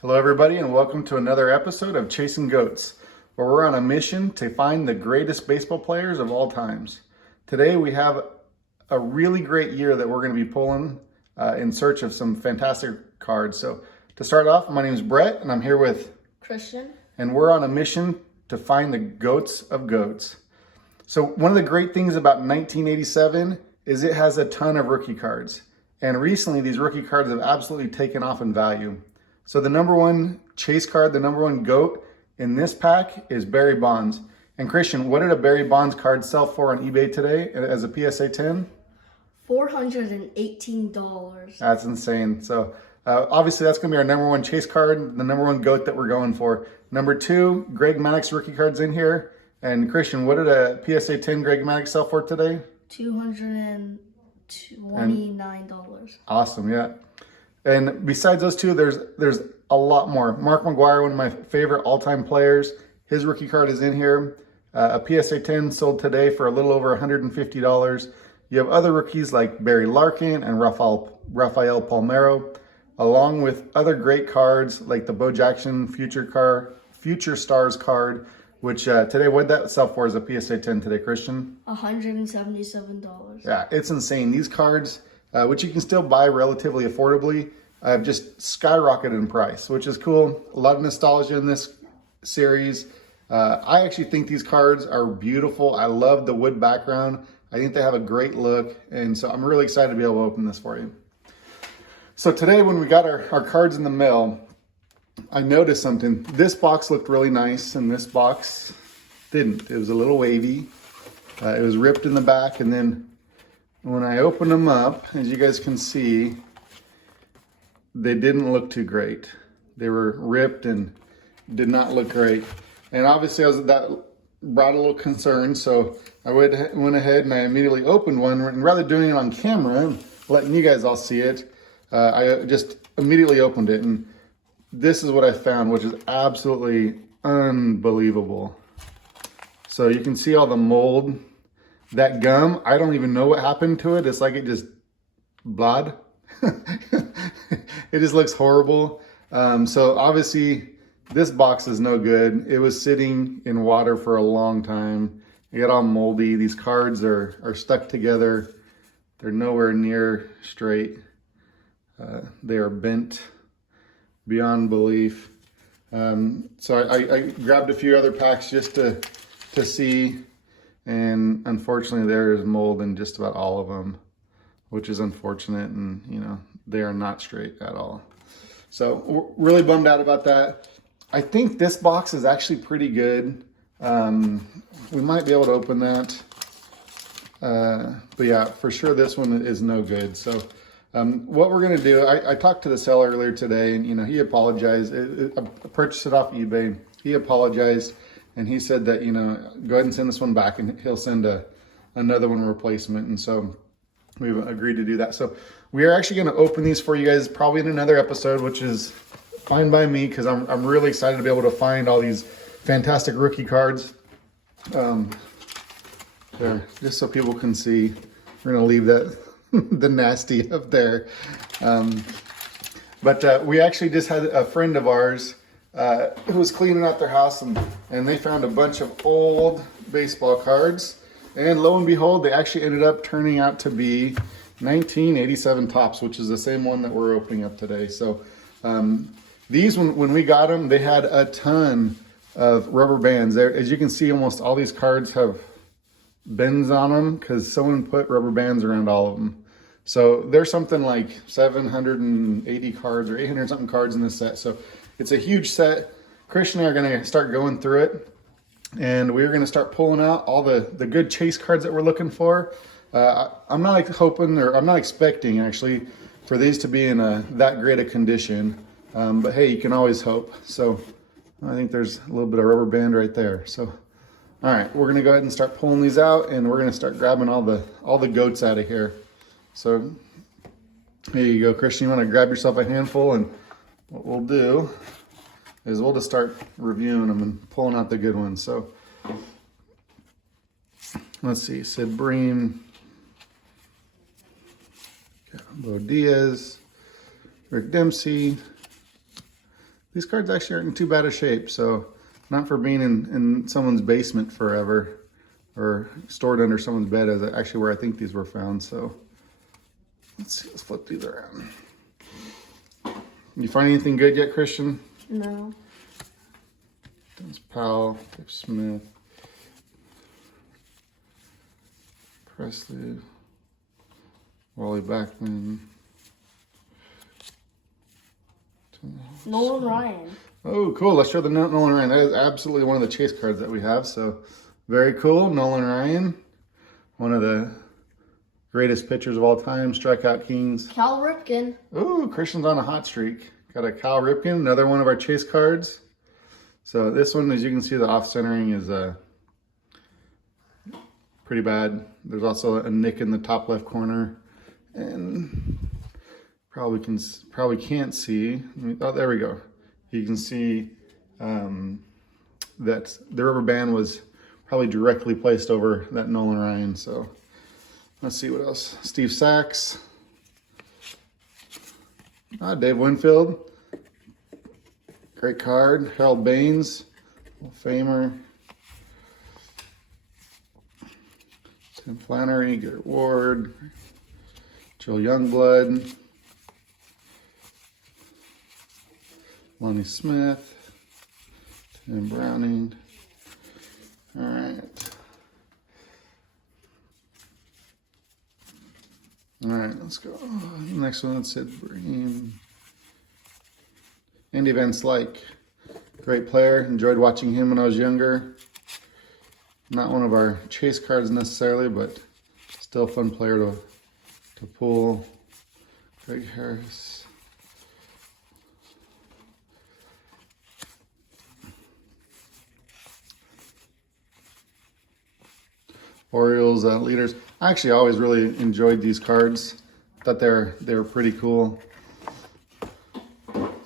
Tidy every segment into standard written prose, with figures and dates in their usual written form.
Hello everybody and welcome to another episode of Chasing Goats, where we're on a mission to find the greatest baseball players of all times. Today we have a really great year that we're going to be pulling in search of some fantastic cards. So to start off, my name is Brett and I'm here with Christian. And we're on a mission to find the goats of goats. So one of the great things about 1987 is it has a ton of rookie cards. And recently these rookie cards have absolutely taken off in value. So the number one chase card, the number one GOAT in this pack is Barry Bonds. And Christian, what did a Barry Bonds card sell for on eBay today as a PSA 10? $418. That's insane. So obviously that's going to be our number one chase card, the number one GOAT that we're going for. Number two, Greg Maddux rookie cards in here. And Christian, what did a PSA 10 Greg Maddux sell for today? $229. Awesome, yeah. And besides those two, there's a lot more. Mark McGwire, one of my favorite all-time players, his rookie card is in here. A PSA 10 sold today for a little over $150. You have other rookies like Barry Larkin and Rafael Palmeiro, along with other great cards like the Bo Jackson Future Stars card, which today, what did that sell for as a PSA 10 today, Christian? $177. Yeah, it's insane. These cards, which you can still buy relatively affordably, have just skyrocketed in price, which is cool. A lot of nostalgia in this series. I actually think these cards are beautiful. I love the wood background. I think they have a great look, and so I'm really excited to be able to open this for you. So today when we got our cards in the mail, I noticed something. This box looked really nice, and this box didn't. It was a little wavy. It was ripped in the back, and then when I opened them up, as you guys can see, they didn't look too great. They were ripped and did not look great. And obviously that brought a little concern, so I went ahead and I immediately opened one, and rather doing it on camera and letting you guys all see it, I just immediately opened it, and this is what I found, which is absolutely unbelievable. So you can see all the mold. That gum, I don't even know what happened to it. It's like it just blood. It just looks horrible. So obviously this box is no good. It was sitting in water for a long time. It got all moldy. These cards are stuck together. They're nowhere near straight. They are bent beyond belief. So I grabbed a few other packs just to see. And unfortunately, there is mold in just about all of them, which is unfortunate. And, you know, they are not straight at all. So we're really bummed out about that. I think this box is actually pretty good. We might be able to open that. But yeah, for sure, this one is no good. So what we're going to do, I talked to the seller earlier today, and, you know, he apologized. I purchased it off eBay. He apologized. And he said that, you know, go ahead and send this one back, and he'll send another one replacement. And so we've agreed to do that. So we are actually going to open these for you guys probably in another episode, which is fine by me because I'm really excited to be able to find all these fantastic rookie cards. There, just so people can see. We're going to leave that the nasty up there. But we actually just had a friend of ours who was cleaning out their house, and they found a bunch of old baseball cards, and lo and behold, they actually ended up turning out to be 1987 Topps, which is the same one that we're opening up today. So these, when we got them, they had a ton of rubber bands. There, as you can see, almost all these cards have bends on them because someone put rubber bands around all of them. So there's something like 780 cards or 800 something cards in this set. So it's a huge set. Christian and I are going to start going through it, and we're going to start pulling out all the good chase cards that we're looking for. I'm not hoping, or I'm not expecting actually, for these to be in that great a condition. But hey, you can always hope. So I think there's a little bit of rubber band right there. So, all right, we're going to go ahead and start pulling these out, and we're going to start grabbing all the goats out of here. So here you go, Christian. You want to grab yourself a handful, and what we'll do is we'll just start reviewing them and pulling out the good ones. So let's see, Sid Bream, Bo Diaz, Rick Dempsey, These cards actually aren't in too bad a shape, so not for being in someone's basement forever or stored under someone's bed, as actually where I think these were found. So let's see, let's flip these around. You find anything good yet, Christian? No. Dennis Powell, Dave Smith, Presley, Wally Backman, Nolan Ryan. Oh, cool. Let's show the Nolan Ryan. That is absolutely one of the chase cards that we have. So very cool. Nolan Ryan, one of the greatest pitchers of all time, strikeout kings. Cal Ripken. Oh, Christian's on a hot streak. Got a Cal Ripken, another one of our chase cards. So this one, as you can see, the off-centering is pretty bad. There's also a nick in the top left corner. And probably can't see. Oh, there we go. You can see that the rubber band was probably directly placed over that Nolan Ryan. So let's see what else. Steve Sachs. Dave Winfield. Great card. Harold Baines, Hall of Famer. Tim Flannery, Garrett Ward, Joe Youngblood. Lonnie Smith, Tim Browning. All right. All right, let's go. Next one, let's hit Breen. Andy Van Slyke, great player. Enjoyed watching him when I was younger. Not one of our chase cards necessarily, but still a fun player to pull. Greg Harris. Orioles leaders. I actually always really enjoyed these cards. Thought they were pretty cool.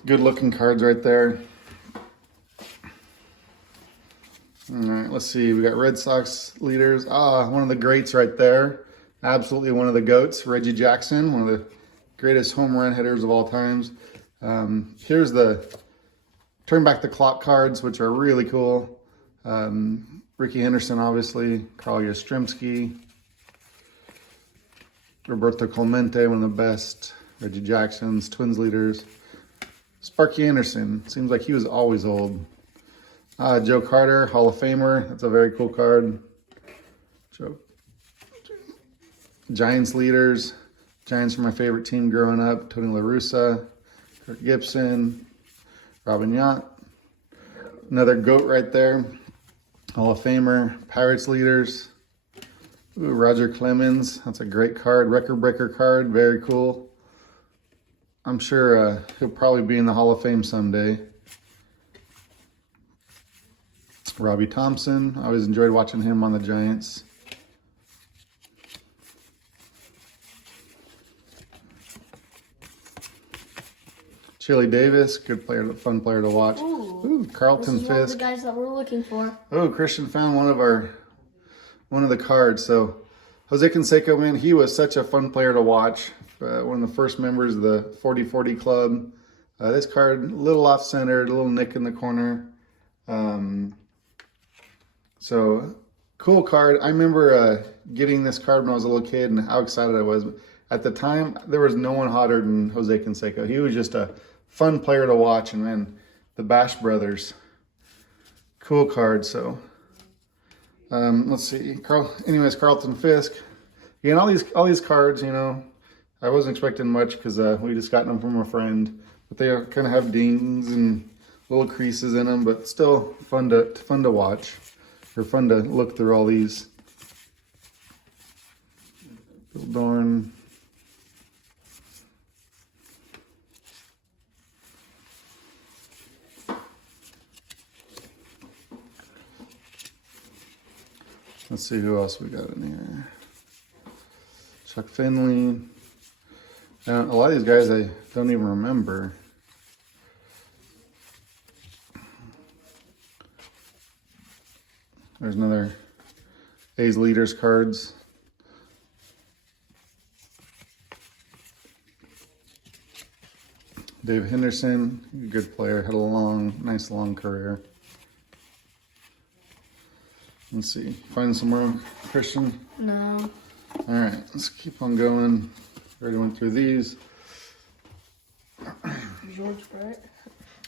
Good looking cards right there. All right, let's see. We got Red Sox leaders. One of the greats right there. Absolutely one of the GOATs. Reggie Jackson, one of the greatest home run hitters of all times. Here's the turn back the clock cards, which are really cool. Ricky Henderson, obviously, Carl Yastrzemski, Roberto Clemente, one of the best, Reggie Jackson's, Twins leaders, Sparky Anderson, seems like he was always old. Joe Carter, Hall of Famer, that's a very cool card. Giants leaders, Giants were my favorite team growing up, Tony La Russa, Kirk Gibson, Robin Yount, another GOAT right there. Hall of Famer, Pirates leaders. Ooh, Roger Clemens, that's a great card. Record breaker card, very cool. I'm sure he'll probably be in the Hall of Fame someday. Robbie Thompson, I always enjoyed watching him on the Giants. Chili Davis, good player, fun player to watch. Ooh, Carlton Fisk. Fisk. One of the guys that we're looking for. Oh, Christian found one of the cards. So Jose Canseco, man, he was such a fun player to watch. One of the first members of the 40-40 club. This card, a little off-centered, a little nick in the corner. So cool card. I remember getting this card when I was a little kid and how excited I was. At the time, there was no one hotter than Jose Canseco. He was just a fun player to watch, and man, the Bash Brothers, cool card. So let's see, Carlton Fisk. Again, all these cards, you know, I wasn't expecting much because we just got them from a friend, but they kind of have dings and little creases in them, but still fun to watch, or fun to look through all these. Bill Dorn. Let's see who else we got in here. Chuck Finley. A lot of these guys I don't even remember. There's another A's leaders cards. Dave Henderson, good player, had a nice long career. Let's see, find some more, Christian? No. All right, let's keep on going. Already went through these. George Brett.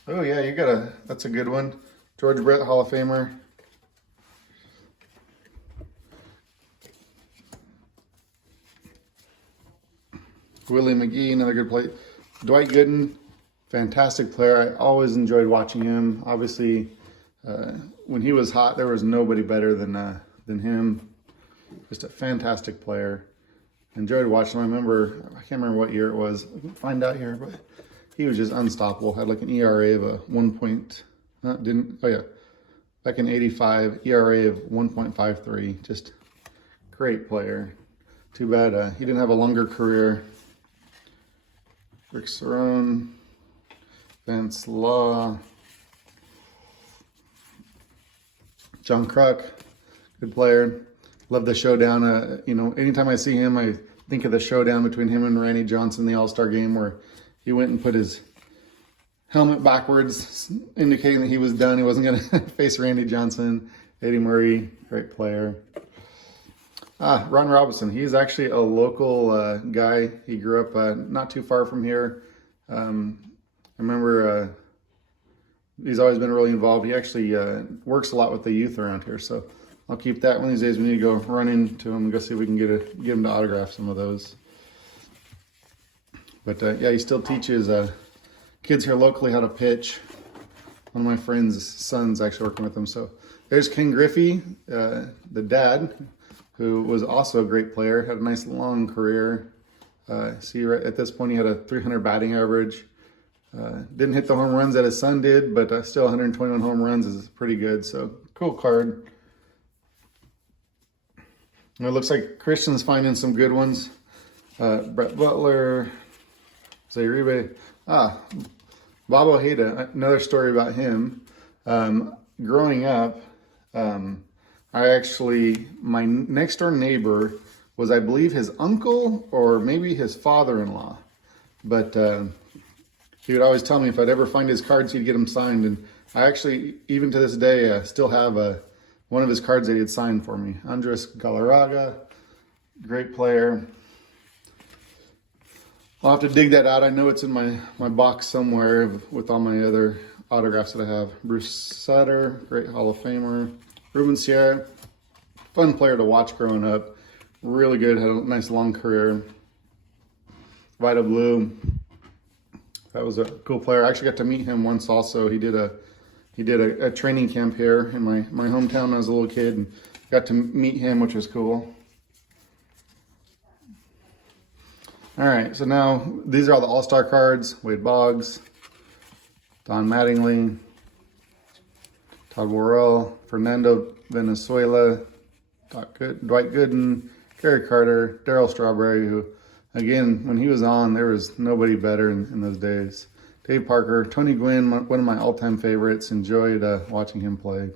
Oh yeah, that's a good one. George Brett, Hall of Famer. Willie McGee, another good player. Dwight Gooden, fantastic player. I always enjoyed watching him. Obviously, when he was hot, there was nobody better than him. Just a fantastic player. Enjoyed watching him. I can't remember what year it was. I can find out here, but he was just unstoppable. Had like an ERA of a 1 point. Back in '85, ERA of 1.53. Just great player. Too bad he didn't have a longer career. Rick Cerrone, Vince Law, John Kruk, good player. Love the showdown. Anytime I see him, I think of the showdown between him and Randy Johnson, the All-Star game, where he went and put his helmet backwards, indicating that he was done. He wasn't going to face Randy Johnson. Eddie Murray, great player. Ron Robinson. He's actually a local guy. He grew up not too far from here. I remember he's always been really involved. He actually works a lot with the youth around here. So I'll keep that. One of these days we need to go run into him and go see if we can get him to autograph some of those. But yeah, he still teaches kids here locally how to pitch. One of my friend's sons actually working with him. So there's Ken Griffey, the dad, who was also a great player, had a nice long career. See, right at this point, he had a 300 batting average. Didn't hit the home runs that his son did, but still 121 home runs is pretty good. So cool card. And it looks like Christian's finding some good ones. Brett Butler, Uribe. Bob Ojeda, another story about him. Growing up, my next door neighbor was, I believe, his uncle or maybe his father-in-law. But he would always tell me if I'd ever find his cards, he'd get them signed. And I actually, even to this day, still have one of his cards that he had signed for me. Andres Galarraga, great player. I'll have to dig that out. I know it's in my box somewhere with all my other autographs that I have. Bruce Sutter, great Hall of Famer. Ruben Sierra, fun player to watch growing up. Really good, had a nice long career. Vita Blue, that was a cool player. I actually got to meet him once also. He did a training camp here in my hometown when I was a little kid, and got to meet him, which was cool. All right, so now these are all the All-Star cards. Wade Boggs, Don Mattingly, Todd Worrell, Fernando Venezuela, Dwight Gooden, Gary Carter, Daryl Strawberry, who, again, when he was on, there was nobody better in those days. Dave Parker, Tony Gwynn, one of my all-time favorites. Enjoyed watching him play.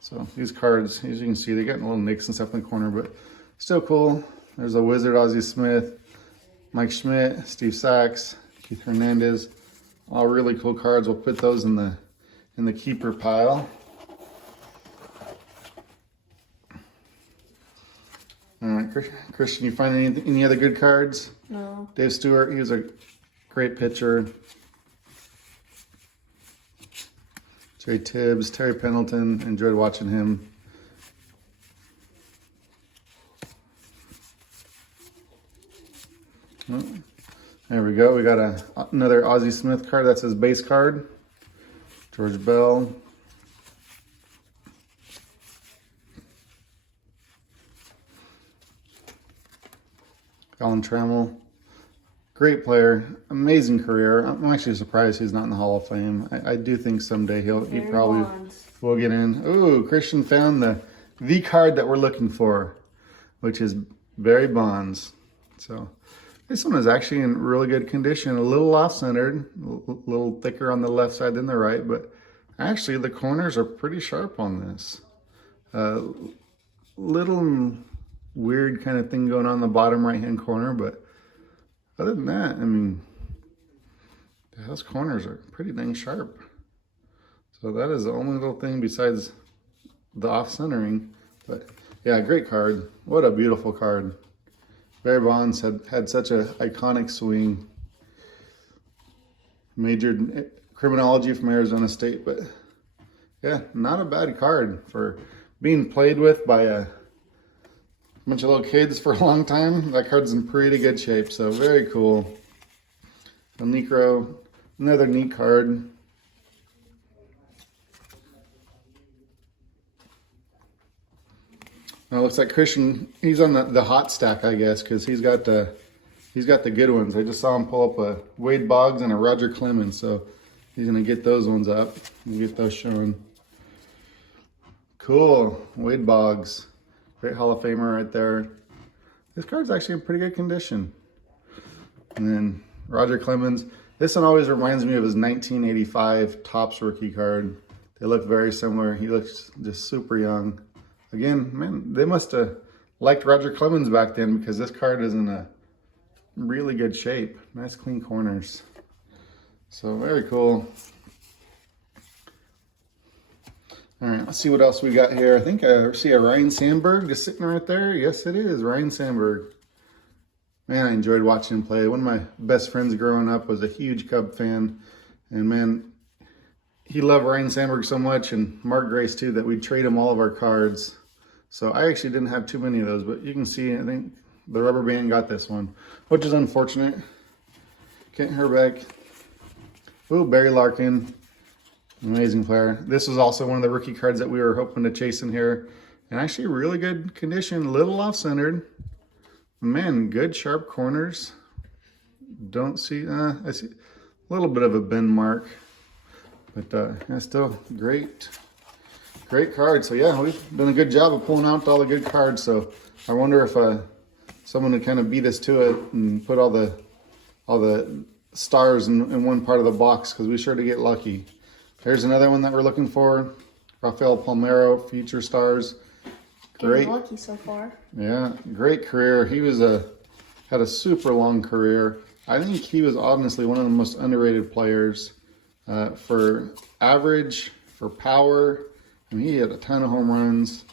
So these cards, as you can see, they got little nicks and stuff in the corner, but still cool. There's a Wizard, Ozzie Smith, Mike Schmidt, Steve Sachs, Keith Hernandez. All really cool cards. We'll put those in the keeper pile. All right, Christian, you find any other good cards? No. Dave Stewart, he was a great pitcher. Jerry Tibbs, Terry Pendleton, enjoyed watching him. Oh, there we go. We got another Ozzie Smith card. That's his base card. George Bell. Colin Trammell, great player, amazing career. I'm actually surprised he's not in the Hall of Fame. I do think someday he probably will get in. Ooh, Christian found the card that we're looking for, which is Barry Bonds. So this one is actually in really good condition, a little off-centered, a little thicker on the left side than the right, but actually the corners are pretty sharp on this. Little weird kind of thing going on in the bottom right hand corner, but other than that, I mean, Yeah, those corners are pretty dang sharp. So that is the only little thing besides the off-centering. But yeah, great card. What a beautiful card. Barry Bonds had such an iconic swing. Majored criminology from Arizona State, but yeah, not a bad card for being played with by a bunch of little kids for a long time. That card's in pretty good shape, so very cool. El Necro, another neat card. Now it looks like Christian, he's on the hot stack, I guess, because he's got the good ones. I just saw him pull up a Wade Boggs and a Roger Clemens, so he's gonna get those ones up and get those shown. Cool, Wade Boggs, great Hall of Famer right there. This card's actually in pretty good condition. And then Roger Clemens. This one always reminds me of his 1985 Topps rookie card. They look very similar. He looks just super young. Again, man, they must have liked Roger Clemens back then because this card is in a really good shape. Nice clean corners. So very cool. All right, let's see what else we got here. I think I see a Ryan Sandberg just sitting right there. Yes, it is Ryan Sandberg. Man, I enjoyed watching him play. One of my best friends growing up was a huge Cub fan. And man, he loved Ryan Sandberg so much, and Mark Grace too, that we'd trade him all of our cards. So I actually didn't have too many of those, but you can see, I think the rubber band got this one, which is unfortunate. Kent Herbeck. Ooh, Barry Larkin. Amazing player. This was also one of the rookie cards that we were hoping to chase in here. And actually really good condition, little off-centered. Man, good sharp corners. Don't see, I see a little bit of a bend mark. But yeah, still great card. So yeah, we've done a good job of pulling out all the good cards. So I wonder if someone would kind of beat us to it and put all the stars in one part of the box, because we sure to get lucky. Here's another one that we're looking for. Rafael Palmeiro, Future Stars. Great. Getting lucky so far. Yeah, great career. He was had a super long career. I think he was honestly one of the most underrated players for average, for power. I mean, he had a ton of home runs.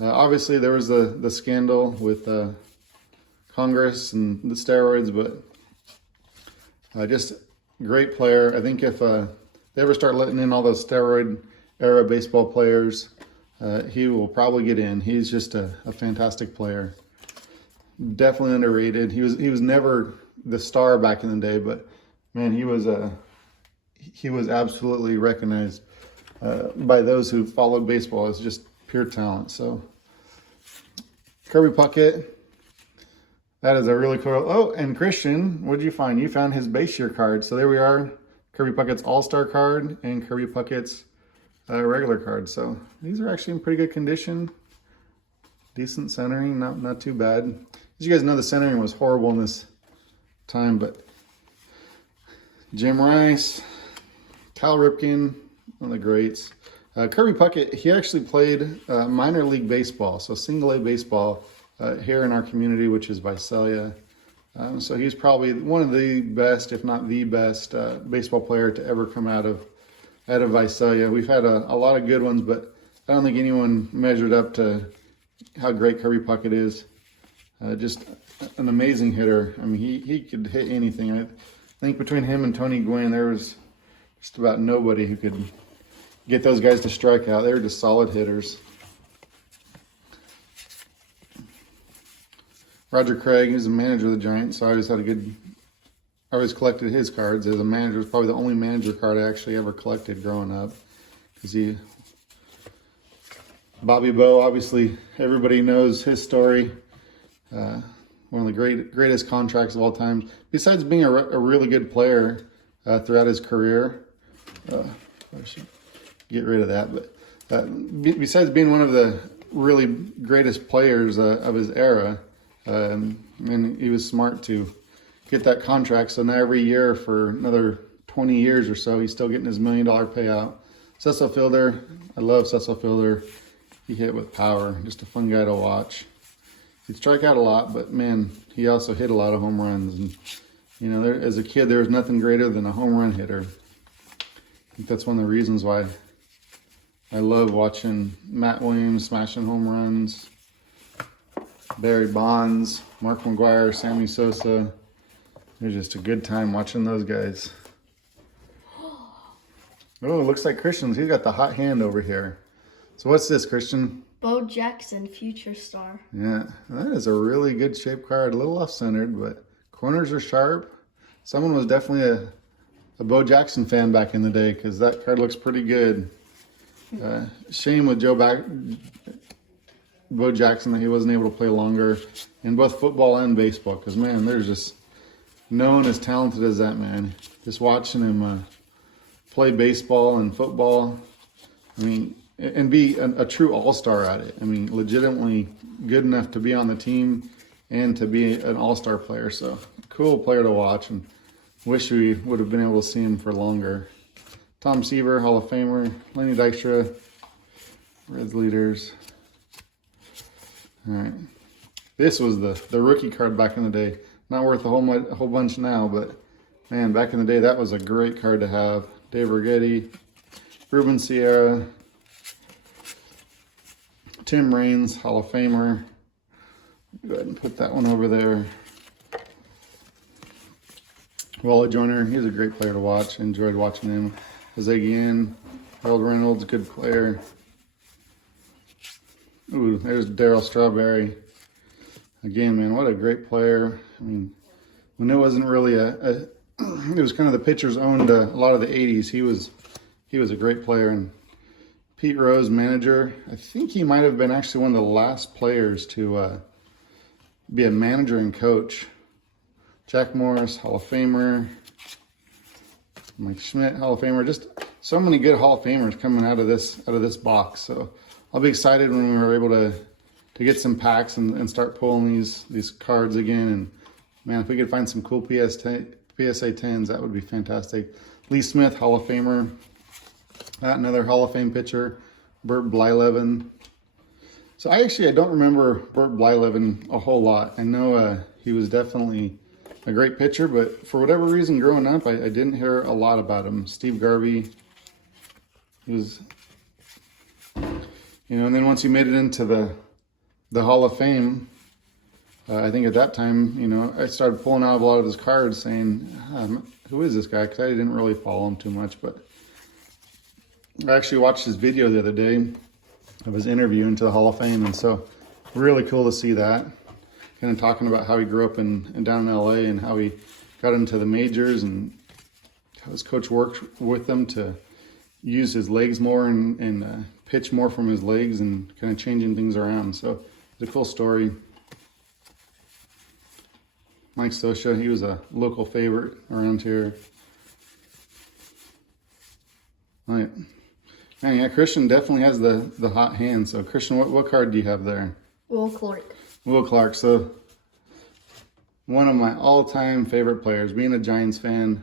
Obviously, there was the scandal with Congress and the steroids, but just great player. I think if they ever start letting in all those steroid era baseball players, he will probably get in. He's just a fantastic player. Definitely underrated. He was never the star back in the day, but man, he was absolutely recognized by those who followed baseball as just pure talent. So Kirby Puckett, that is a really cool. Oh, and Christian, what did you find? You found his base year card. So there we are. Kirby Puckett's All-Star card and Kirby Puckett's regular card. So these are actually in pretty good condition. Decent centering, not too bad. As you guys know, the centering was horrible in this time, but Jim Rice, Cal Ripken, one of the greats. Kirby Puckett, he actually played minor league baseball, so single A baseball here in our community, which is Visalia. So he's probably one of the best, if not the best, baseball player to ever come out of Visalia. We've had a lot of good ones, but I don't think anyone measured up to how great Kirby Puckett is. Just an amazing hitter. I mean, he could hit anything. I think between him and Tony Gwynn, there was just about nobody who could get those guys to strike out. They were just solid hitters. Roger Craig, he was the manager of the Giants, so I always collected his cards as a manager. It was probably the only manager card I actually ever collected growing up. Bobby Bowe, obviously everybody knows his story. One of the greatest contracts of all time. Besides being a really good player throughout his career, I should get rid of that. But besides being one of the really greatest players of his era, and he was smart to get that contract. So now every year for another 20 years or so, he's still getting his $1 million payout. Cecil Fielder, I love Cecil Fielder. He hit with power, just a fun guy to watch. He'd strike out a lot, but man, he also hit a lot of home runs. And You know, as a kid, there was nothing greater than a home run hitter. I think that's one of the reasons why I love watching Matt Williams smashing home runs, Barry Bonds, Mark McGwire, Sammy Sosa. It was just a good time watching those guys. Oh, it looks like Christian's. He's got the hot hand over here. So what's this, Christian? Bo Jackson, future star. Yeah, that is a really good shaped card. A little off-centered, but corners are sharp. Someone was definitely a Bo Jackson fan back in the day because that card looks pretty good. Shame with Bo Jackson that he wasn't able to play longer in both football and baseball because, man, there's just no one as talented as that man. Just watching him play baseball and football, I mean, and be a true all-star at it. I mean, legitimately good enough to be on the team and to be an all-star player. So, cool player to watch, and wish we would have been able to see him for longer. Tom Seaver, Hall of Famer. Lenny Dykstra, Reds Leaders. All right. This was the rookie card back in the day. Not worth a whole bunch now, but, man, back in the day, that was a great card to have. Dave Rigetti, Ruben Sierra, Tim Raines, Hall of Famer. Go ahead and put that one over there. Wally Joyner, he's a great player to watch. Enjoyed watching him. Jose Guillen, Harold Reynolds, good player. Ooh, there's Daryl Strawberry. Again, man, what a great player. I mean, when it wasn't really it was kind of the pitchers owned a lot of the 80s. He was a great player. And Pete Rose, manager. I think he might have been actually one of the last players to be a manager and coach. Jack Morris, Hall of Famer. Mike Schmidt, Hall of Famer. Just so many good Hall of Famers coming out of this box. So I'll be excited when we were able to get some packs and start pulling these cards again. And man, if we could find some cool PSA 10s, that would be fantastic. Lee Smith, Hall of Famer. Another Hall of Fame pitcher, Burt Blylevin. So I don't remember Burt Blylevin a whole lot. I know he was definitely a great pitcher, but for whatever reason growing up, I didn't hear a lot about him. Steve Garvey, he was, and then once he made it into the Hall of Fame, I think at that time, I started pulling out a lot of his cards saying, who is this guy? Because I didn't really follow him too much, but I actually watched his video the other day of his interview into the Hall of Fame, and so really cool to see that. Kind of talking about how he grew up down in LA and how he got into the majors and how his coach worked with him to use his legs more and pitch more from his legs and kind of changing things around. So it's a cool story. Mike Scioscia, he was a local favorite around here. Right. Man, yeah, Christian definitely has the hot hand. So Christian, what card do you have there? Will Clark. Will Clark. So one of my all-time favorite players. Being a Giants fan,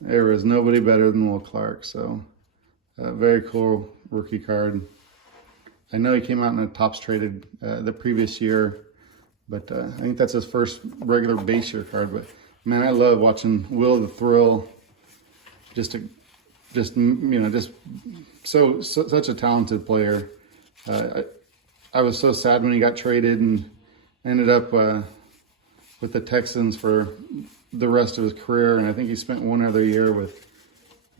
there was nobody better than Will Clark. So very cool rookie card. I know he came out in a tops traded the previous year, but I think that's his first regular base year card. But man, I love watching Will the Thrill. Just such a talented player. I was so sad when he got traded and ended up with the Texans for the rest of his career. And I think he spent one other year with,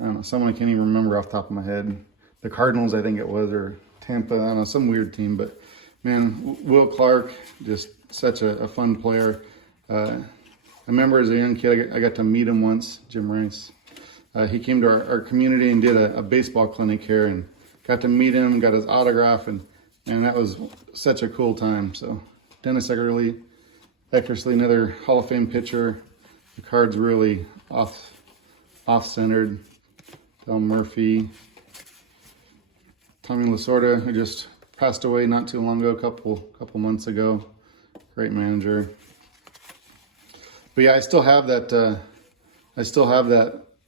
I don't know, someone I can't even remember off the top of my head. The Cardinals, I think it was, or Tampa, I don't know, some weird team. But man, Will Clark, just such a fun player. I remember as a young kid, I got to meet him once, Jim Rice. He came to our community and did a baseball clinic here and got to meet him, got his autograph, and that was such a cool time. So Dennis Eckersley, another Hall of Fame pitcher. The card's really off-centered. Del Murphy. Tommy Lasorda, who just passed away not too long ago, a couple months ago. Great manager. But yeah, I still have that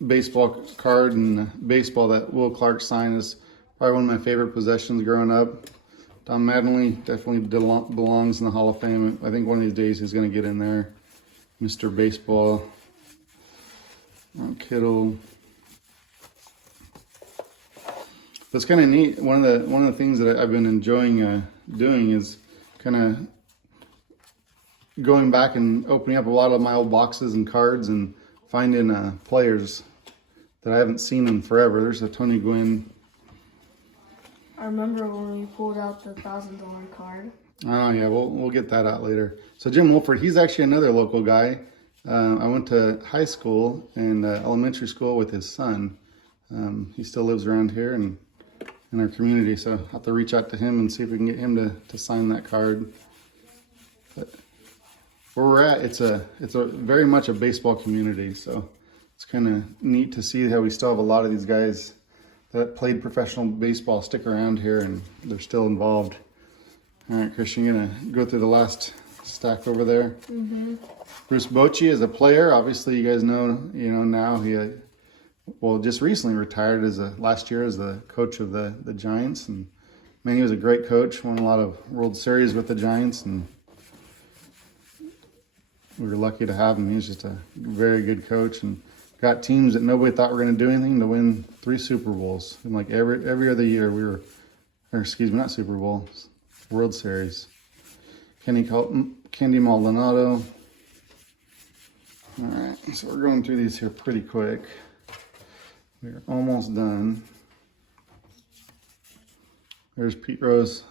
baseball card and baseball that Will Clark signed. Is probably one of my favorite possessions growing up. Don Mattingly definitely belongs in the Hall of Fame. I think one of these days he's going to get in there. Mr. Baseball. Kittle. That's kind of neat. One of the things that I've been enjoying doing is kind of going back and opening up a lot of my old boxes and cards and finding players that I haven't seen in forever. There's a Tony Gwynn. I remember when we pulled out the $1,000 card. Oh yeah, we'll get that out later. So Jim Wolford, he's actually another local guy. I went to high school and elementary school with his son. He still lives around here and in our community, so I'll have to reach out to him and see if we can get him to sign that card. But where we're at, it's a very much a baseball community, so it's kind of neat to see how we still have a lot of these guys that played professional baseball stick around here and they're still involved. All right, Christian, you're gonna go through the last stack over there. Mm-hmm. Bruce Bochy is a player. Obviously, you guys know now he just recently retired last year as the coach of the Giants, and man, he was a great coach. Won a lot of World Series with the Giants, and we were lucky to have him. He's just a very good coach, and got teams that nobody thought were going to do anything to win 3 Super Bowls. And like every other year, not Super Bowls, World Series. Candy Maldonado. All right, so we're going through these here pretty quick. We're almost done. There's Pete Rose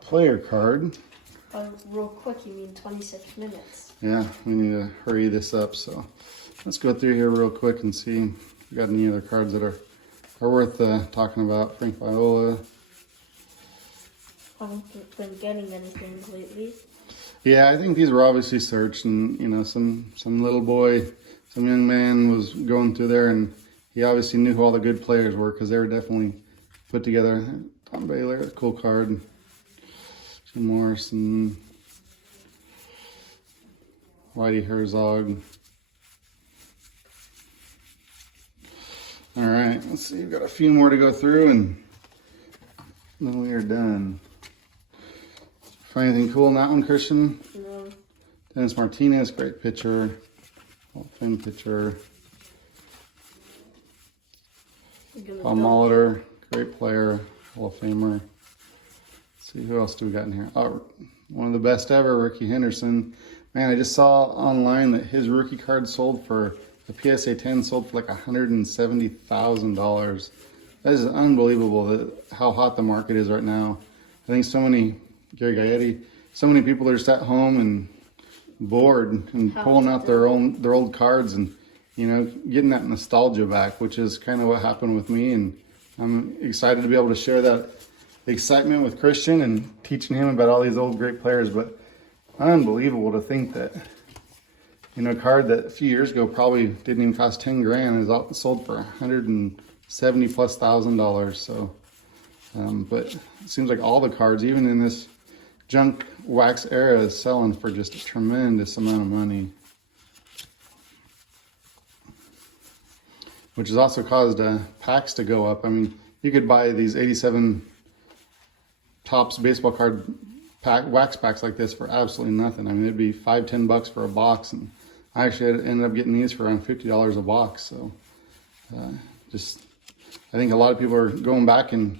player card. Oh, real quick, you mean 26 minutes. Yeah, we need to hurry this up. So let's go through here real quick and see if we got any other cards that are worth talking about. Frank Viola. Haven't been getting anything lately. Yeah, I think these were obviously searched, and some little boy, some young man was going through there, and he obviously knew who all the good players were because they were definitely put together. Tom Baylor, cool card. Jim Morrison, Whitey Herzog. All right, let's see. We've got a few more to go through, and then we are done. Find anything cool in that one, Christian? No. Dennis Martinez, great pitcher. Hall of Fame pitcher. Paul Molitor, great player, Hall of Famer. Let's see, who else do we got in here? Oh, one of the best ever, Ricky Henderson. Man, I just saw online that his rookie card sold for, the PSA 10 sold for like $170,000. That is unbelievable how hot the market is right now. I think Gary Gaetti, so many people are just at home and bored and pulling out their old cards and getting that nostalgia back, which is kind of what happened with me. And I'm excited to be able to share that excitement with Christian and teaching him about all these old great players. But unbelievable to think that a card that a few years ago probably didn't even cost 10 grand is sold for $170,000+. So but it seems like all the cards, even in this junk wax era, is selling for just a tremendous amount of money, which has also caused packs to go up. I mean, you could buy these 87 Topps baseball card wax packs like this for absolutely nothing. I mean, it'd be $5-10 for a box, and I actually ended up getting these for around $50 a box. So I think a lot of people are going back and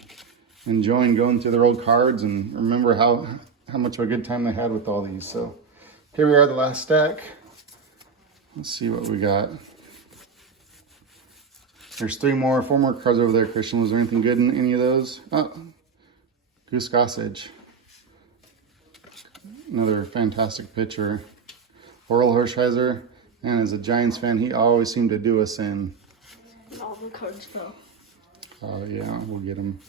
enjoying going through their old cards and remember how much of a good time they had with all these. So here we are, the last stack. Let's see what we got. There's 4 more cards over there, Christian. Was there anything good in any of those? Oh, Goose Gossage. Another fantastic pitcher. Oral Hershiser. And as a Giants fan, he always seemed to do us in. All the cards fell. Oh, yeah, we'll get him.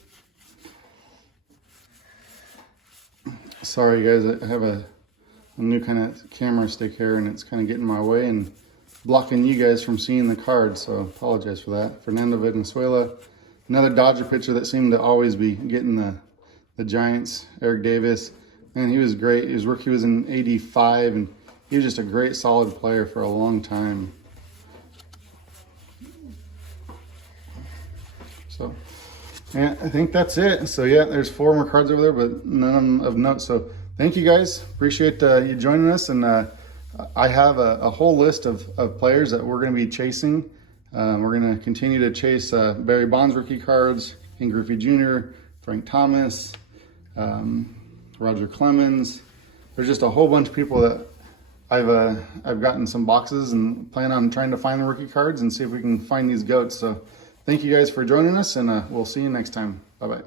Sorry, guys, I have a new kind of camera stick here, and it's kind of getting in my way and blocking you guys from seeing the cards, so apologize for that. Fernando Venezuela, another Dodger pitcher that seemed to always be getting the Giants. Eric Davis, man, he was great. His rookie was in '85, and he was just a great, solid player for a long time. So, yeah, I think that's it. So, yeah, there's 4 more cards over there, but none of note. So, thank you guys. Appreciate you joining us. And I have a whole list of players that we're going to be chasing We're going to continue to chase Barry Bonds rookie cards, Ken Griffey Jr., Frank Thomas, Roger Clemens. There's just a whole bunch of people that I've gotten some boxes and plan on trying to find the rookie cards and see if we can find these goats. So thank you guys for joining us, and we'll see you next time. Bye-bye.